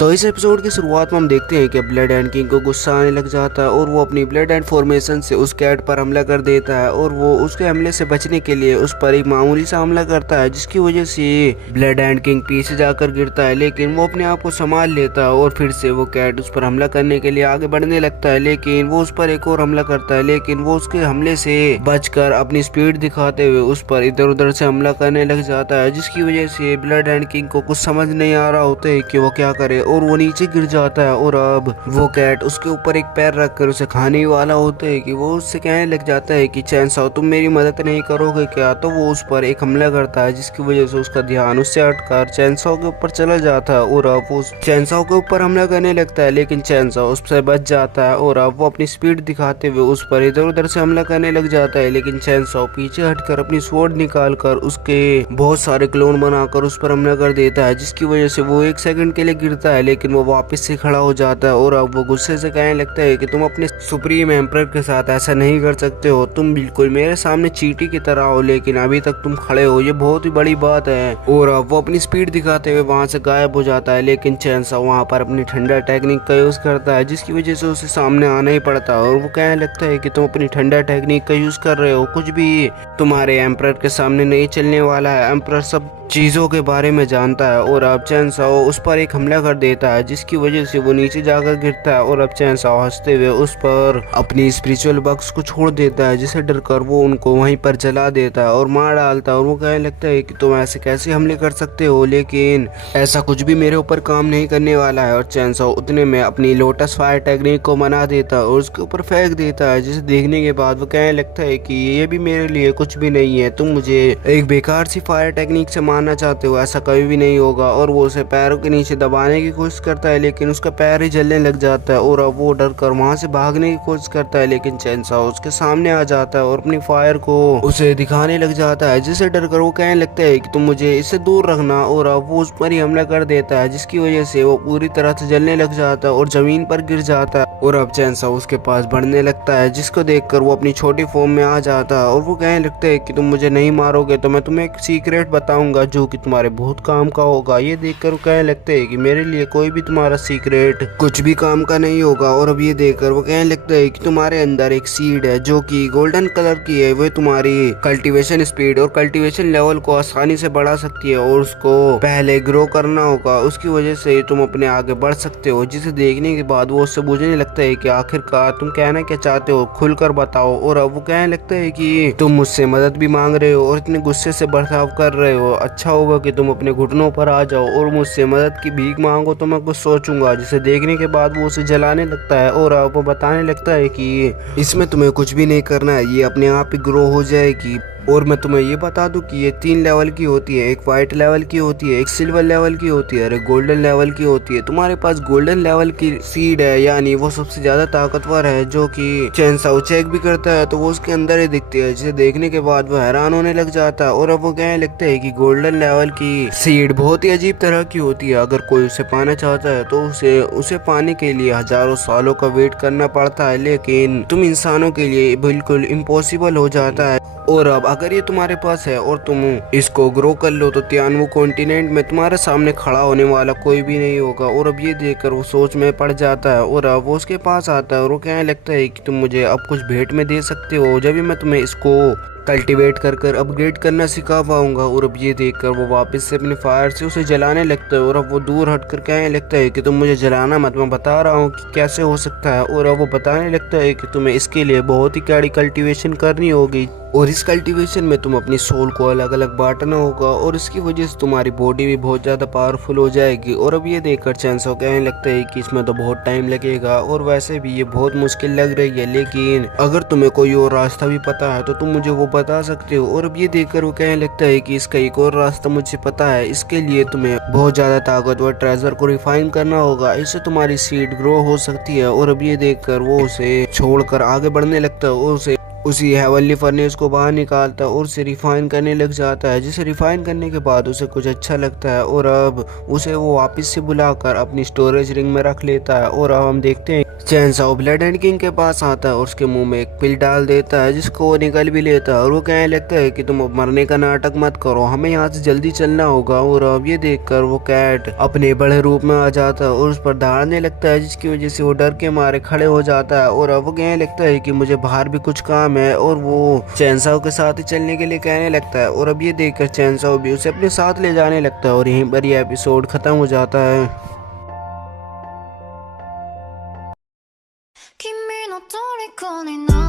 तो इस एपिसोड की शुरुआत में हम देखते हैं कि ब्लड एंड किंग को गुस्सा आने लग जाता है और वो अपनी ब्लड एंड फॉर्मेशन से उस कैट पर हमला कर देता है और वो उसके हमले से बचने के लिए उस पर एक मामूली सा हमला करता है, जिसकी वजह से ब्लड एंड किंग पीछे जाकर गिरता है। लेकिन वो अपने आप को संभाल लेता है और फिर से वो कैट उस पर हमला करने के लिए आगे बढ़ने लगता है, लेकिन वो उस पर एक और हमला करता है। लेकिन वो उसके हमले से बचकर अपनी स्पीड दिखाते हुए उस पर इधर उधर से हमला करने लग जाता है, जिसकी वजह से ब्लड एंड किंग को कुछ समझ नहीं आ रहा होता है कि वो क्या करे और वो नीचे गिर जाता है। और अब वो कैट उसके ऊपर एक पैर रखकर उसे खाने वाला होता है कि वो उससे कहने लग जाता है कि चैनसो तुम मेरी मदद नहीं करोगे क्या। तो वो उस पर एक हमला करता है, जिसकी वजह से उसका ध्यान उससे हटकर चैनसो के ऊपर चला जाता है और अब वो चैनसो के ऊपर हमला करने लगता है, लेकिन चैनसो उससे बच जाता है और अब वो अपनी स्पीड दिखाते हुए उस पर इधर उधर से हमला करने लग जाता है। लेकिन चैनसो पीछे हटकर अपनी स्वॉर्ड निकाल कर उसके बहुत सारे क्लोन बनाकर उस पर हमला कर देता है, जिसकी वजह से वो एक सेकंड के लिए गिरता है, लेकिन वो वापस से खड़ा हो जाता है और अब वो गुस्से से कहने लगता है कि तुम अपने सुप्रीम एम्परर के साथ ऐसा नहीं कर सकते हो, तुम बिल्कुल मेरे सामने चींटी की तरह हो, लेकिन अभी तक तुम खड़े हो, ये बहुत ही बड़ी बात है। और अब वो अपनी स्पीड दिखाते हुए वहां से गायब हो जाता है, लेकिन चैनसो वहां पर अपनी ठंडा टेक्निक का यूज करता है, जिसकी वजह से उसे सामने आना ही पड़ता है और वो कहने लगता है कि तुम अपनी ठंडा टेक्निक का यूज कर रहे हो, कुछ भी तुम्हारे एम्परर के सामने नहीं चलने वाला है, एम्परर सब चीजों के बारे में जानता है। और अब चैनसो उस पर एक हमला कर देता है, जिसकी वजह से वो नीचे जाकर गिरता है और अब चैनसो हंसते हुए उस पर अपनी स्पिरिचुअल बॉक्स को छोड़ देता है, जिसे डरकर वो उनको वहीं पर जला देता है और मार डालता है। और वो कहने लगता है कि तुम ऐसे कैसे हमले कर सकते हो, लेकिन ऐसा कुछ भी मेरे ऊपर काम नहीं करने वाला है। और चैनसो उतने में अपनी लोटस फायर टेक्निक को मना देता है और उसके ऊपर फेंक देता है, जिसे देखने के बाद वो कहने लगता है कि ये भी मेरे लिए कुछ भी नहीं है, तुम मुझे एक बेकार सी फायर टेक्निक से मारना चाहते हो, ऐसा कभी भी नहीं होगा। और वो उसे पैरों के नीचे दबाने की कोशिश करता है, लेकिन उसका पैर ही जलने लग जाता है और अब वो डर कर वहां से भागने की कोशिश करता है, लेकिन चैनसो उसके सामने आ जाता है और अपनी फायर को उसे दिखाने लग जाता है, जिसे डर कर वो कहने लगता है कि तुम मुझे इससे दूर रखना। और अब वो उस पर ही हमला कर देता है, जिसकी वजह से वो पूरी तरह से जलने लग जाता है और जमीन पर गिर जाता है। और अब चैनसो उसके पास बढ़ने लगता है, जिसको देखकर वो अपनी छोटी फॉर्म में आ जाता है और वो कहने लगता है कि तुम मुझे नहीं मारोगे तो मैं तुम्हें एक सीक्रेट बताऊंगा जो कि तुम्हारे बहुत काम का होगा। ये देखकर वो कहने लगते हैं कि मेरे लिए कोई भी तुम्हारा सीक्रेट कुछ भी काम का नहीं होगा। और अब ये देखकर वो कहने लगता है कि तुम्हारे अंदर एक सीड है जो कि गोल्डन कलर की है, वो तुम्हारी कल्टीवेशन स्पीड और कल्टीवेशन लेवल को आसानी से बढ़ा सकती है और उसको पहले ग्रो करना होगा, उसकी वजह से तुम अपने आगे बढ़ सकते हो। जिसे देखने के बाद वो उससे पूछने लगता है कि आखिरकार तुम कहना क्या चाहते हो, खुलकर बताओ। और अब वो कहने लगता है कि तुम मुझसे मदद भी मांग रहे हो और इतने गुस्से से बर्ताव कर रहे हो, अच्छा होगा कि तुम अपने घुटनों पर आ जाओ और मुझसे मदद की भीख मांगो तो मैं कुछ सोचूंगा। जिसे देखने के बाद वो उसे जलाने लगता है और अब वो बताने लगता है कि इसमें तुम्हें कुछ भी नहीं करना है, ये अपने आप ही ग्रो हो जाएगी। और मैं तुम्हें ये बता दूं कि ये 3 लेवल की होती है, एक वाइट लेवल की होती है, एक सिल्वर लेवल की होती है और एक गोल्डन लेवल की होती है। तुम्हारे पास गोल्डन लेवल की सीड है, यानी वो सबसे ज्यादा ताकतवर है, जो कि चैनसो चेक भी करता है तो वो उसके अंदर ही दिखती है, जिसे देखने के बाद वो हैरान होने लग जाता है। और अब वो कहने लगता है कि गोल्डन लेवल की सीड बहुत ही अजीब तरह की होती है, अगर कोई उसे पाना चाहता है तो उसे पाने के लिए हजारों सालों का वेट करना पड़ता है, लेकिन तुम इंसानों के लिए बिल्कुल इम्पॉसिबल हो जाता है। और अब अगर ये तुम्हारे पास है और तुम इसको ग्रो कर लो तो तियानवु कॉन्टिनेंट में तुम्हारे सामने खड़ा होने वाला कोई भी नहीं होगा। और अब ये देखकर वो सोच में पड़ जाता है और अब वो उसके पास आता है और वो कहने लगता है कि तुम मुझे अब कुछ भेंट में दे सकते हो, जब भी मैं तुम्हें इसको कल्टीवेट कर कर अपग्रेड करना सिखा पाऊंगा। और अब ये देखकर वो वापस से अपने फायर से उसे जलाने लगता है और अब वो दूर हटकर कहने लगता है कि तुम मुझे जलाना मत, मैं बता रहा हूँ कि कैसे हो सकता है। और अब वो बताने लगता है कि तुम्हें इसके लिए बहुत ही कड़ी कल्टीवेशन करनी होगी और इस कल्टीवेशन में तुम अपनी सोल को अलग अलग बांटना होगा और इसकी वजह से तुम्हारी बॉडी भी बहुत ज्यादा पावरफुल हो जाएगी। और अब ये देखकर चैनसो कहने लगता है कि इसमें तो बहुत टाइम लगेगा और वैसे भी ये बहुत मुश्किल लग रही है, लेकिन अगर तुम्हें कोई और रास्ता भी पता है तो तुम मुझे वो बता सकते हो। और अब ये देखकर वो कहने लगता है कि इसका एक और रास्ता मुझे पता है, इसके लिए तुम्हें बहुत ज्यादा ताकतवर ट्रेजर को रिफाइन करना होगा, इससे तुम्हारी सीड ग्रो हो सकती है। और अब ये देखकर वो उसे छोड़कर आगे बढ़ने लगता है और उसे उसी हेवनली फर्नेस को बाहर निकालता है और उसे रिफाइन करने लग जाता है, जिसे रिफाइन करने के बाद उसे कुछ अच्छा लगता है और अब उसे वो वापस से बुलाकर अपनी स्टोरेज रिंग में रख लेता है। और अब हम देखते हैं चैनसो ब्लड एंड किंग के पास आता है और उसके मुंह में एक पिल डाल देता है, जिसको वो निकल भी लेता है और वो कहने लगता है कि तुम अब मरने का नाटक मत करो, हमें यहाँ से जल्दी चलना होगा। और अब ये देखकर वो कैट अपने बड़े रूप में आ जाता है और उस पर दहाड़ने लगता है, जिसकी वजह से वो डर के मारे खड़े हो जाता है। और अब वो कहने लगता है कि मुझे बाहर भी कुछ काम है और वो चैनसो के साथ ही चलने के लिए कहने लगता है। और अब ये देखकर चैनसो भी उसे अपने साथ ले जाने लगता है और यहीं पर यह एपिसोड खत्म हो जाता है। 君の虜にな